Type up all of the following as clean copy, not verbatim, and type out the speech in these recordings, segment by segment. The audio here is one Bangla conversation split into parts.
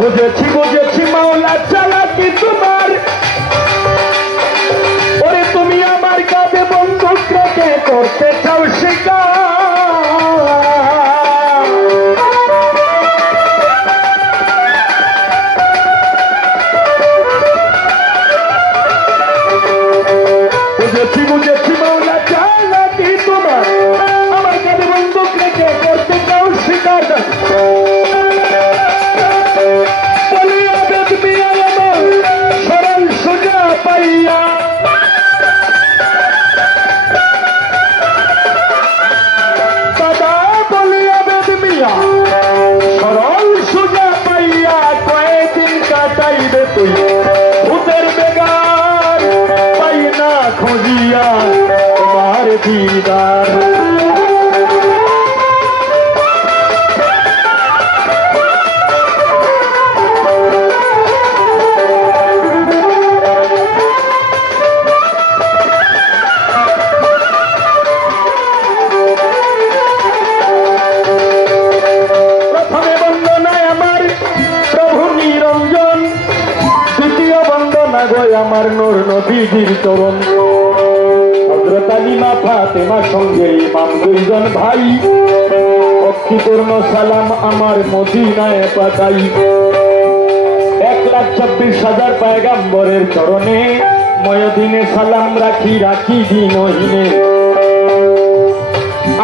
বুঝেছি বুঝেছি মাওলা চালাকি তোমার, ওরে তুমি আমার কাঁধে বন্দুক রেখে করতে চাও শিকার। বুঝেছি বুঝেছি মাওলা চালাকি তোমার, আমার কাঁধে বন্দুক রেখে করতে চাও শিকার। বলিয়া বেদ মিয়া আমার সরল সোজা পাইয়া, দাদা বলিয়া বেদ মিয়া সরল সোজা পাইয়া কয়েকদিন কাটাইবে তুই ভূতের বেগার, পাই না খুঁজিয়া তোমার দিদার। আমার নূর নবীজির চরণ, হযরত আলী মা ফাতেমা সঙ্গে ইমাম দুইজন ভাই, ভক্তিপূর্ণ সালাম আমার মদিনায় পাঠাই। 1,24,000 পয়গম্বরের চরণে ময়দিনে সালাম রাখি রাখি দিনহীনে।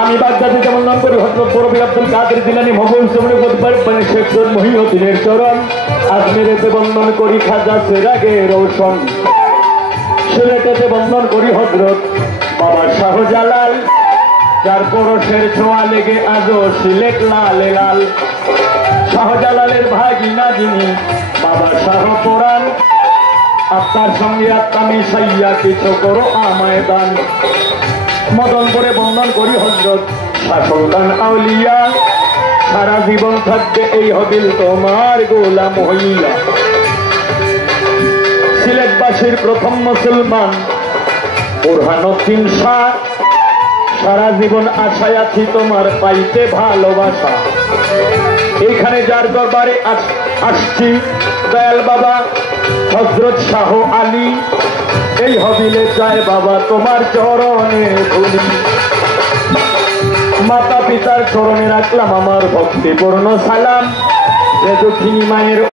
আমি বাগদাদে যেমন নাম করি হযরত বরবী আব্দুল কাদের জিলানী, মোগল সমরে বদবারে শেখ মহিউদ্দিনের চরণ, আজমেরেতে বন্দন করি খাজা সেরাগে রৌশন, সিলেটেতে বন্দন করি হযরত বাবা শাহজালাল, যার পরশের ছোঁয়া লেগে আজও সিলেট লালে লাল। শাহজালালের ভাগিনা যিনি বাবা শাহ পুরাণ, আপনার সঙ্গে আত্মা মিশাইয়া কিছু করো আমায় দান। মদন করে বন্দন করি হযরত শাহ সুলতান আউলিয়া, সারা জীবন থাকবে এই হদিল তোমার গোলাম হইয়া। সিলেটবাসীর প্রথম মুসলমান বুরহানুদ্দিন শাহ, সারা জীবন আশায় আছি তোমার পাইতে ভালোবাসা। এইখানে যার দরবারে আসছি দয়াল বাবা হযরত শাহ আলী, এই হবিলে চায় বাবা তোমার চরণে ধুলি। মাতা পিতার চরণে রাখলাম আমার ভক্তিপূর্ণ সালাম, যে দুঃখিনী মায়ের